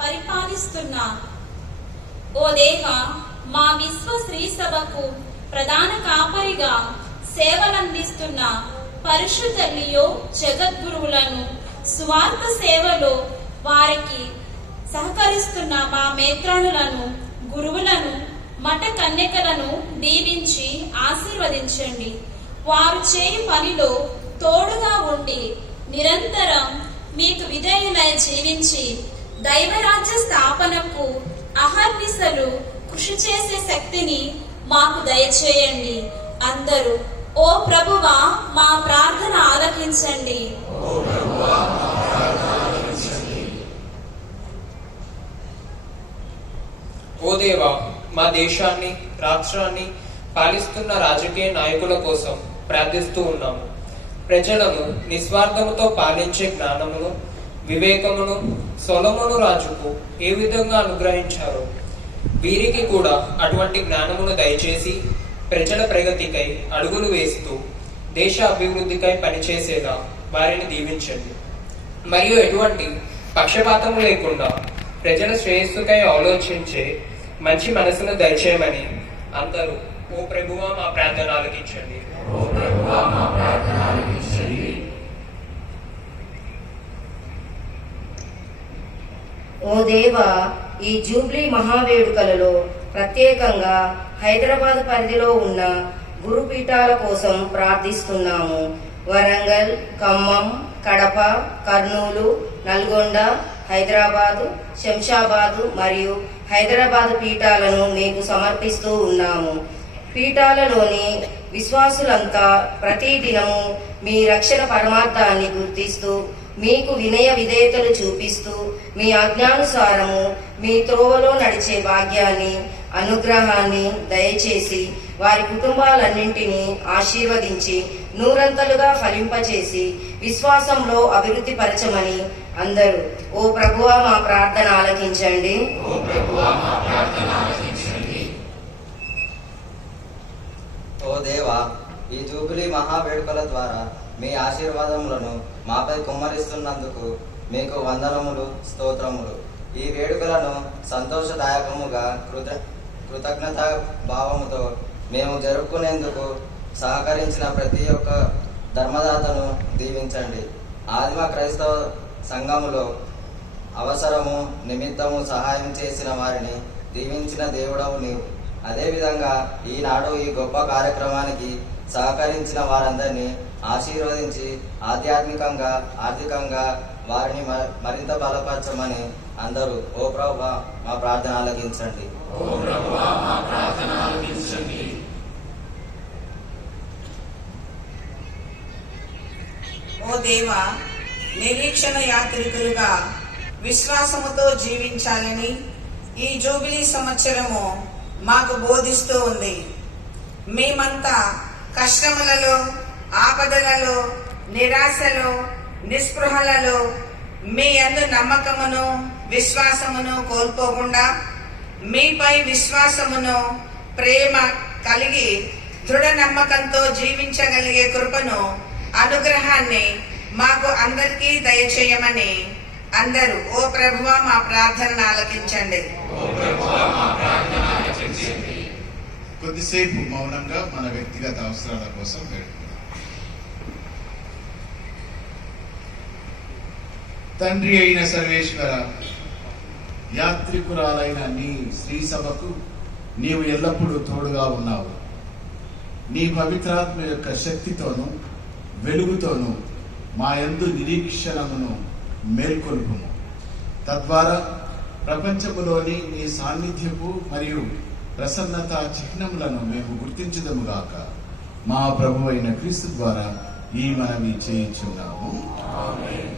పరిపాలిస్తున్న ఓ దేవా, మా విశ్వ శ్రీ సభకు ప్రధాన కాపరిగా సేవలందిస్తున్న పరిశుద్ధ లియో జగద్గురువులను, సువార్త సేవలో వారికి సహకరిస్తున్న మా మేత్రాణులను, గురువులను, మఠ కన్యకలను దీవించి ఆశీర్వదించండి. వారు చేయు పనిలో తోడుగా ఉండి నిరంతరం మీకు విధేయులై జీవించి దైవరాజ్య స్థాపనకు అహర్నిశలు కృషి చేసే శక్తిని మాకు దయచేయండి. అందరూ ఓ ప్రభువా మా ప్రార్థన ఆలకించండి. ఓ దేవా, మా దేశాన్ని, రాష్ట్రాన్ని పాలిస్తున్న రాజకీయ నాయకుల కోసం ప్రార్థిస్తూ ఉన్నాము. ప్రజలను నిస్వార్థముతో పాలించే జ్ఞానమును, వివేకమును సొలొమోను రాజుకు ఏ విధంగా అనుగ్రహించారో వీరికి కూడా అటువంటి జ్ఞానమును దయచేసి ప్రజల ప్రగతికై అడుగులు వేస్తూ దేశ అభివృద్ధికై పనిచేసేలా వారిని దీవించండి. మరియు ఎటువంటి పక్షపాతము లేకుండా ప్రజల శ్రేయస్సుకై ఆలోచించే మంచి మనసును దయచేయమని అందరూ ఓ ప్రభువా మా ప్రార్థన ఆలకించండి. ఓ దేవా, ఈ జూబ్లీ మహావేడుకలలో ప్రత్యేకంగా హైదరాబాద్ పరిధిలో ఉన్న గురుపీఠాల కోసం ప్రార్థిస్తున్నాము. వరంగల్, ఖమ్మం, కడప, కర్నూలు, నల్గొండ, హైదరాబాదు, శంషాబాదు మరియు హైదరాబాద్ పీఠాలను మీకు సమర్పిస్తూ ఉన్నాము. పీఠాలలోని విశ్వాసులంతా ప్రతిదినము మీ రక్షణ పరమార్థాన్ని గుర్తిస్తూ మీకు వినయ విధేయతలు చూపిస్తూ మీ ఆజ్ఞానుసారము మీ త్రోవలో నడిచే భాగ్యాన్ని, అనుగ్రహాన్ని దయచేసి వారి కుటుంబాలన్నింటినీ ఆశీర్వదించి నూరంతలుగా ఫలింపచేసి విశ్వాసంలో అభివృద్ధి పరచమని అందరూ ఓ ప్రభువా మా ప్రార్థన ఆలకించండి. ఓ దేవా, ఈ జూబిలీ మహావేడుకల ద్వారా మీ ఆశీర్వాదములను మాపై కుమ్మరిస్తున్నందుకు మీకు వందనములు, స్తోత్రములు. ఈ వేడుకలను సంతోషదాయకముగా కృతజ్ఞత భావముతో మేము జరుపుకునేందుకు సహకరించిన ప్రతి ఒక్క ధర్మదాతను దీవించండి. ఆదిమ క్రైస్తవ సంఘములో అవసరము నిమిత్తము సహాయం చేసిన వారిని దీవించిన దేవుడవు నీవు. అదేవిధంగా ఈనాడు ఈ గొప్ప కార్యక్రమానికి సహకరించిన వారందరినీ ఆశీర్వదించి ఆధ్యాత్మికంగా, ఆర్థికంగా వారిని మరింత బలపరచమని అందరూ ఓ ప్రభువా మా ప్రార్థన ఆలకించండి. ఓ దేవా, నిరీక్షణ యాత్రికులుగా విశ్వాసముతో జీవించాలని ఈ జూబిలీ సంవత్సరము మాకు బోధిస్తూ ఉంది. మేమంతా కష్టములలో, ఆపదలలో, నిరాశలో, నిస్పృహలలో మీ యందు నమ్మకమును, విశ్వాసమును కోల్పోకుండా మీపై విశ్వాసమును, ప్రేమ కలిగి దృఢ నమ్మకంతో జీవించగలిగే కృపను, అనుగ్రహాన్ని మాకు అందరికీ దయచేయమని అందరూ ఓ ప్రభువా మా ప్రార్థనను ఆలకించండి. కొద్దిసేపు మౌనంగా మన వ్యక్తిగత అవసరాల కోసం వేడుకుందాం. తండ్రి అయిన సర్వేశ్వర, యాత్రికురాలైన నీ శ్రీ సభకు నీవు ఎల్లప్పుడూ తోడుగా ఉన్నావు. నీ పవిత్రాత్మ యొక్క శక్తితోనూ వెలుగుతోనూ మా యందు నిరీక్షణమును మేల్కొల్పుము. తద్వారా ప్రపంచములోని నీ సాన్నిధ్యపు మరియు ప్రసన్నత చిహ్నములను మేము గుర్తించుదముగాక. మా ప్రభువైన క్రీస్తు ద్వారా ఈ మనవి చేయించున్నాము. ఆమేన్.